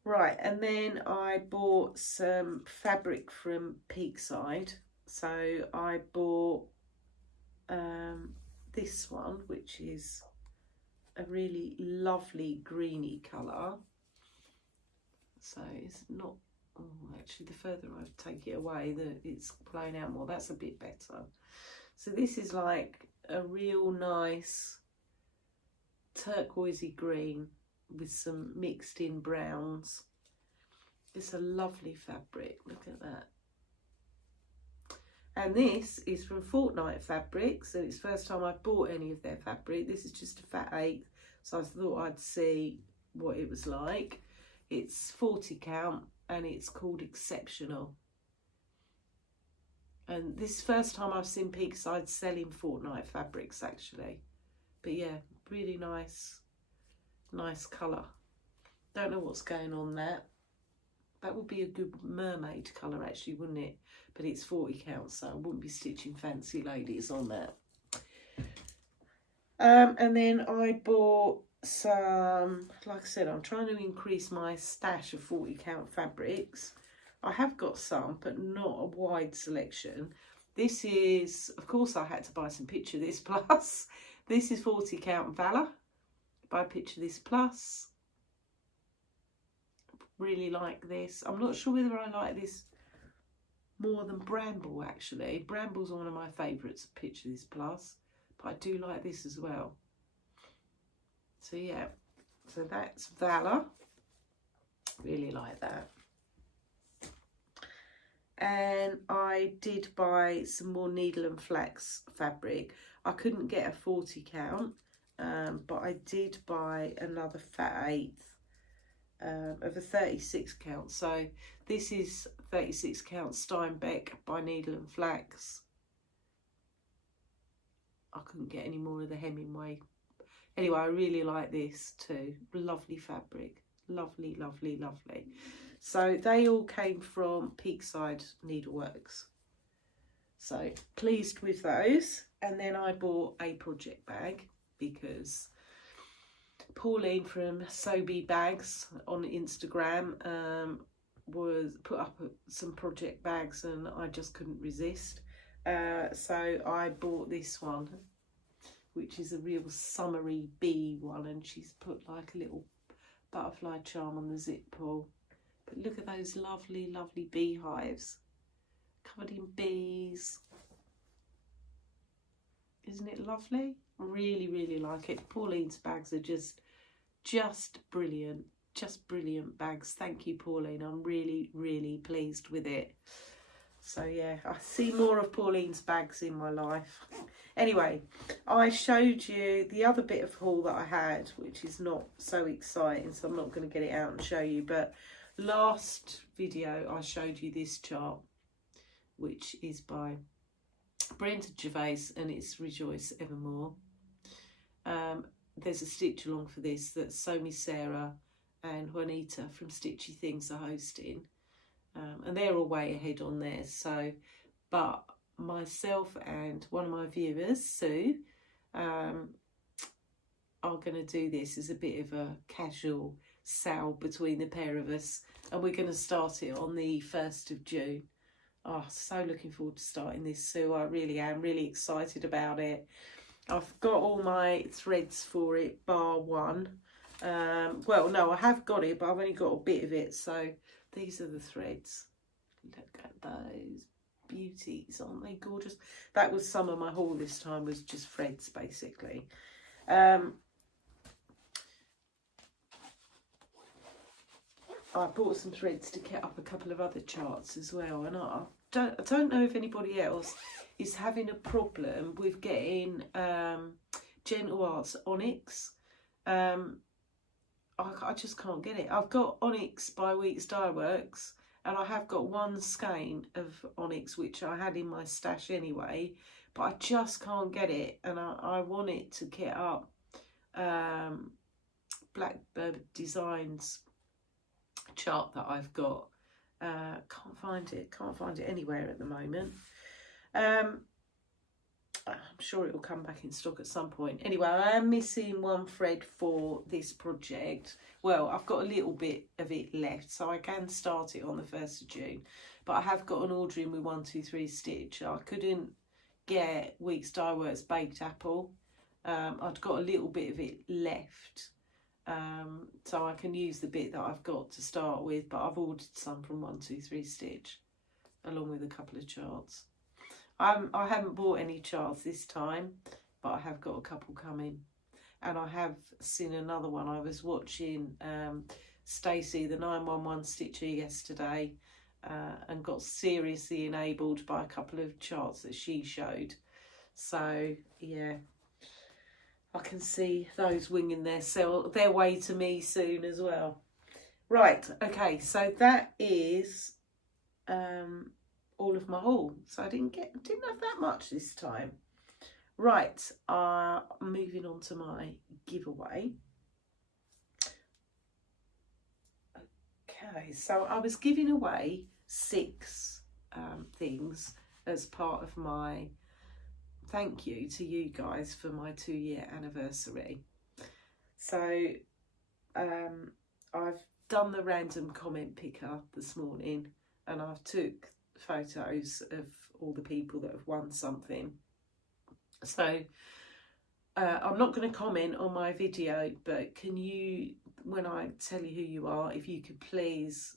Right, and then I bought some fabric from Peakside. So I bought this one, which is a really lovely greeny colour. So it's not, oh, actually the further I take it away, it's blown out more. That's a bit better. So this is like a real nice turquoisey green with some mixed in browns. It's a lovely fabric, look at that. And this is from Fortnite Fabrics, and it's the first time I've bought any of their fabric. This is just a fat 1/8, so I thought I'd see what it was like. It's 40 count and it's called Exceptional. And this is the first time I've seen Peakside selling Fortnite fabrics actually. But yeah, really nice colour. Don't know what's going on there. That would be a good mermaid colour actually, wouldn't it? But it's 40 count, so I wouldn't be stitching fancy ladies on that. And then I bought some, like I said, I'm trying to increase my stash of 40 count fabrics. I have got some, but not a wide selection. This is, of course I had to buy some Picture This Plus. This is 40 count Valor by Picture This Plus. Really like this. I'm not sure whether I like this more than Bramble actually. Bramble's one of my favourites of Picture This Plus, but I do like this as well. So yeah, so that's Valor. Really like that. And I did buy some more needle and flax fabric. I couldn't get a 40 count, but I did buy another fat 1/8 of a 36 count. So this is 36 count Steinbeck by Needle and Flax. I couldn't get any more of the Hemingway. Anyway, I really like this too. Lovely fabric. Lovely, lovely, lovely. So they all came from Peakside Needleworks. So pleased with those. And then I bought a project bag because Pauline from Sewbebags on Instagram was put up some project bags and I just couldn't resist. So I bought this one, which is a real summery bee one, and she's put like a little butterfly charm on the zip pull. But look at those lovely, lovely beehives covered in bees. Isn't it lovely? Really, really like it. Pauline's bags are just brilliant. Just brilliant bags. Thank you, Pauline. I'm really, really pleased with it. So yeah, I see more of Pauline's bags in my life. Anyway, I showed you the other bit of haul that I had, which is not so exciting, so I'm not going to get it out and show you. But last video, I showed you this chart, which is by Brenda and it's Rejoice Evermore. There's a stitch along for this that SewmeSarah and Juanita from Stitchy Things are hosting. And they're all way ahead on there. So, but myself and one of my viewers, Sue, are going to do this as a bit of a casual sale between the pair of us. And we're going to start it on the 1st of June. Oh, so looking forward to starting this, Sue. I really am really excited about it. I've got all my threads for it, bar one. Well, no, I have got it, but I've only got a bit of it. So these are the threads. Look at those beauties, aren't they gorgeous? That was some of my haul this time, was just threads basically. I bought some threads to get up a couple of other charts as well, and I don't know if anybody else is having a problem with getting Gentle Arts Onyx. I just can't get it. I've got Onyx by Weeks Dye Works, and I have got one skein of Onyx which I had in my stash anyway, but I just can't get it, and I want it to get up Blackbird Designs chart that I've got. Can't find it anywhere at the moment. I'm sure it will come back in stock at some point. Anyway, I am missing one thread for this project. Well, I've got a little bit of it left, so I can start it on the 1st of June. But I have got an order in with 123 Stitch. I couldn't get Weeks Dye Works Baked Apple. I'd got a little bit of it left. So I can use the bit that I've got to start with, but I've ordered some from 123 Stitch along with a couple of charts. I haven't bought any charts this time but I have got a couple coming. And I have seen another one. I was watching Stacey, the 911 Stitcher, yesterday, and got seriously enabled by a couple of charts that she showed. So yeah, I can see those winging their way to me soon as well. Right, okay, so that is all of my haul. So I didn't have that much this time. Right, moving on to my giveaway. Okay, so I was giving away 6 things as part of my thank you to you guys for my 2-year anniversary. So I've done the random comment picker this morning, and I've took photos of all the people that have won something. So I'm not going to comment on my video, but can you, when I tell you who you are, if you could please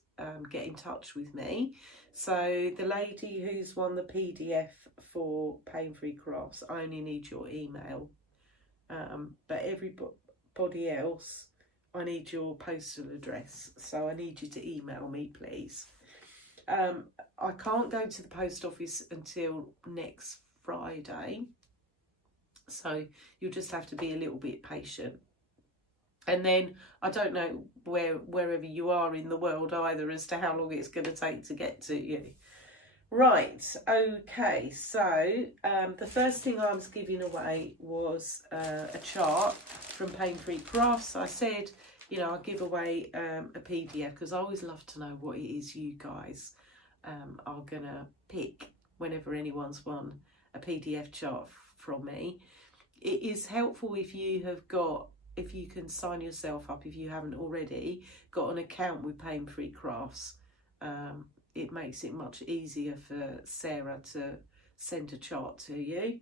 get in touch with me. So the lady who's won the PDF for Pain-Free Crafts, I only need your email, but everybody else, I need your postal address. So I need you to email me, please. I can't go to the post office until next Friday, so you'll just have to be a little bit patient. And then I don't know wherever you are in the world either as to how long it's going to take to get to you. Right, okay, so the first thing I was giving away was a chart from Pain-Free Crafts. I said, you know, I'll give away a PDF because I always love to know what it is you guys are going to pick whenever anyone's won a PDF chart from me. It is helpful if you have got, if you can sign yourself up, if you haven't already got an account with Pain-Free Crafts. It makes it much easier for Sarah to send a chart to you.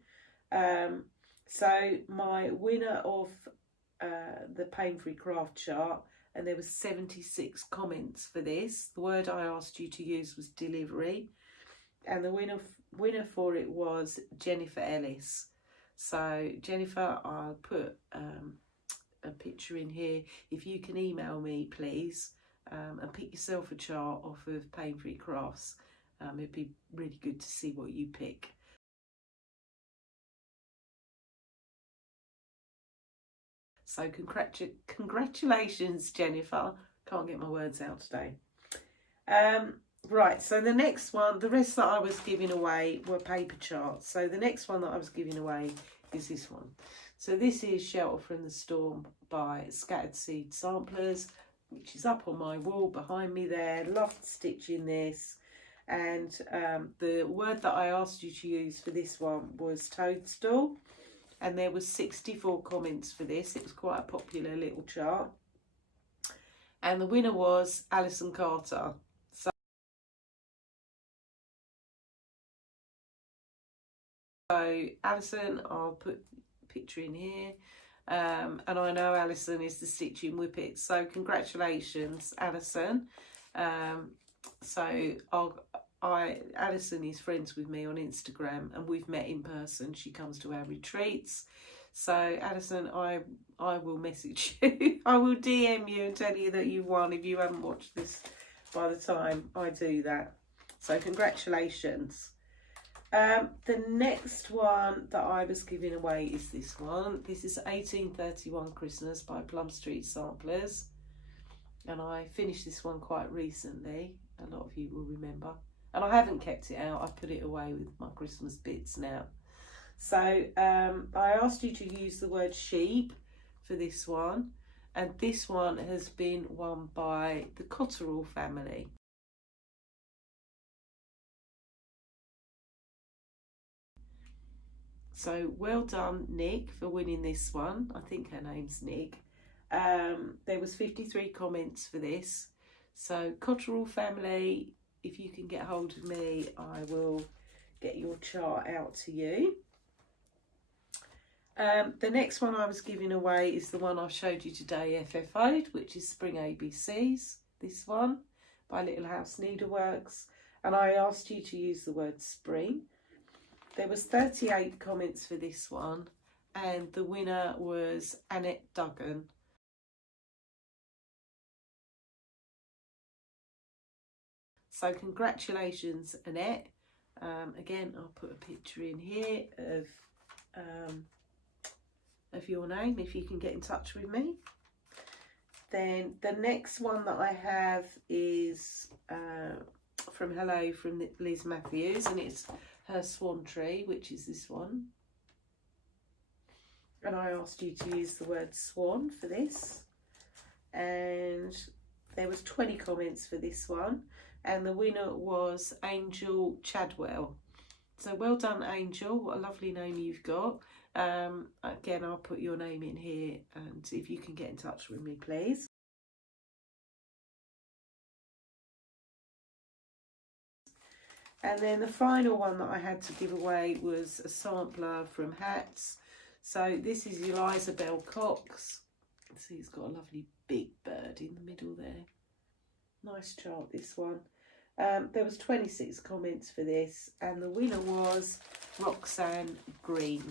So my winner of the Pain-Free Craft chart, and there was 76 comments for this. The word I asked you to use was delivery, and the winner for it was Jennifer Ellis. So Jennifer, I'll put a picture in here. If you can email me, please, and pick yourself a chart off of Pain-Free Crafts. It'd be really good to see what you pick. So congratulations, Jennifer. Can't get my words out today. Right, so the next one, the rest that I was giving away were paper charts. So the next one that I was giving away is this one. So this is Shelter from the Storm by Scattered Seed Samplers, which is up on my wall behind me there. Loved stitching this. And the word that I asked you to use for this one was toadstool. And there was 64 comments for this. It was quite a popular little chart. And the winner was Alison Carter. So Alison, I'll put a picture in here. And I know Alison is the Stitching Whippet. So congratulations, Alison. So Alison is friends with me on Instagram, and we've met in person. She comes to our retreats. So Alison, I will message you. I will DM you and tell you that you've won if you haven't watched this by the time I do that. So congratulations. The next one that I was giving away is this one. This is 1831 Christmas by Plum Street Samplers. And I finished this one quite recently. A lot of you will remember. And I haven't kept it out. I've put it away with my Christmas bits now. So I asked you to use the word sheep for this one. And this one has been won by the Cotterill family. So well done, Nick, for winning this one. I think her name's Nick. There was 53 comments for this. So Cotterill family, if you can get hold of me, I will get your chart out to you. The next one I was giving away is the one I showed you today, FFO'd, which is Spring ABCs. This one by Little House Needleworks. And I asked you to use the word spring. There was 38 comments for this one, and the winner was Annette Duggan. So congratulations, Annette. Again, I'll put a picture in here of your name if you can get in touch with me. Then the next one that I have is from Liz Matthews, and it's her swan tree, which is this one. And I asked you to use the word swan for this, and there was 20 comments for this one, and the winner was Angel Chadwell. So well done, Angel. What a lovely name you've got. Again, I'll put your name in here, and if you can get in touch with me, please. And then the final one that I had to give away was a sampler from Hats. So this is Eliza Bell Cox. See, it's got a lovely big bird in the middle there. Nice chart, this one. There was 26 comments for this, and the winner was Roxanne Green.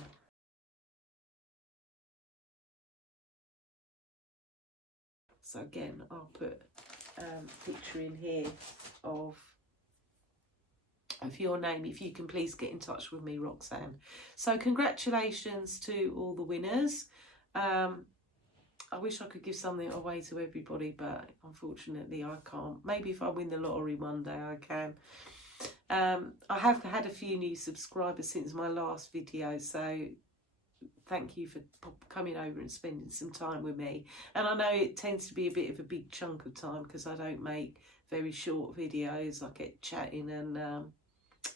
So again, I'll put a picture in here of your name, if you can please get in touch with me, Roxanne. So congratulations to all the winners. I wish I could give something away to everybody, but unfortunately I can't. Maybe if I win the lottery one day I can. I have had a few new subscribers since my last video, so thank you for coming over and spending some time with me. And I know it tends to be a bit of a big chunk of time because I don't make very short videos. I get chatting and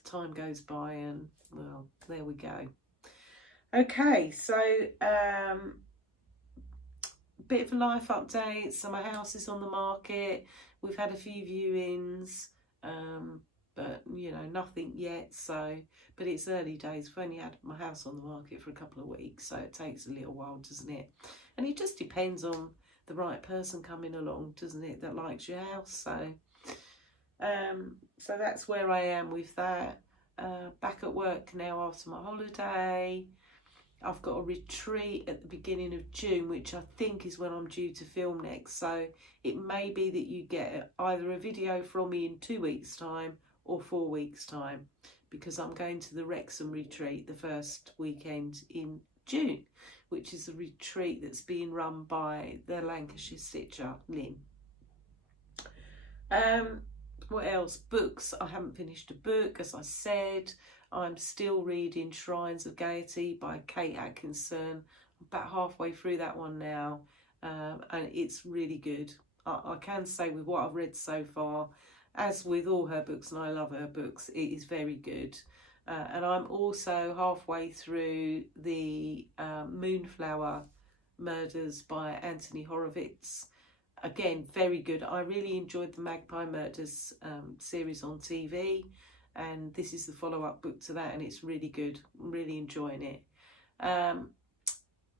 time goes by, and well, there we go. Okay, so bit of a life update. So my house is on the market. We've had a few viewings, but you know, nothing yet. So, but it's early days. We've only had my house on the market for a couple of weeks, so it takes a little while, doesn't it? And it just depends on the right person coming along, doesn't it, that likes your house. So so that's where I am with that. Back at work now after my holiday. I've got a retreat at the beginning of June, which I think is when I'm due to film next. So it may be that you get either a video from me in 2 weeks' time or 4 weeks' time, because I'm going to the Wrexham retreat the first weekend in June, which is a retreat that's being run by the Lancashire Stitcher, Lynn. What else? Books. I haven't finished a book, as I said. I'm still reading Shrines of Gaiety by Kate Atkinson. I'm about halfway through that one now, and it's really good. I can say with what I've read so far, as with all her books, and I love her books, it is very good. And I'm also halfway through the Moonflower Murders by Anthony Horowitz. Again, very good. I really enjoyed the Magpie Murders series on TV, and this is the follow-up book to that, and it's really good. I'm really enjoying it.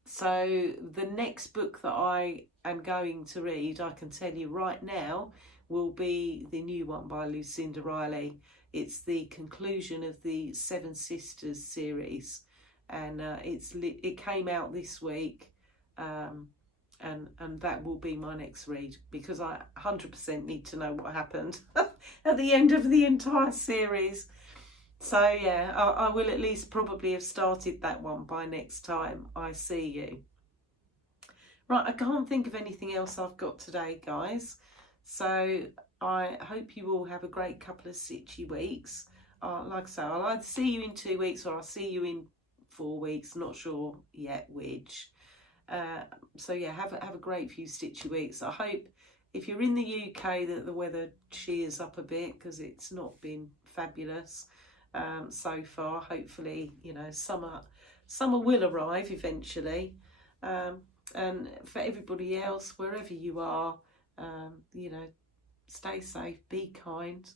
So the next book that I am going to read, I can tell you right now, will be the new one by Lucinda Riley. It's the conclusion of the Seven Sisters series, and it came out this week. And that will be my next read, because I 100% need to know what happened at the end of the entire series. So yeah, I will at least probably have started that one by next time I see you. Right, I can't think of anything else I've got today, guys. So I hope you all have a great couple of stitchy weeks. Like I say, I'll either see you in 2 weeks or I'll see you in 4 weeks. Not sure yet which. So yeah, have a great few stitchy weeks. I hope if you're in the UK that the weather cheers up a bit, because it's not been fabulous so far. Hopefully, you know, summer will arrive eventually. And for everybody else, wherever you are, you know, stay safe, be kind,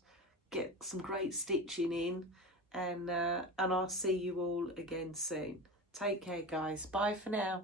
get some great stitching in, and I'll see you all again soon. Take care, guys. Bye for now.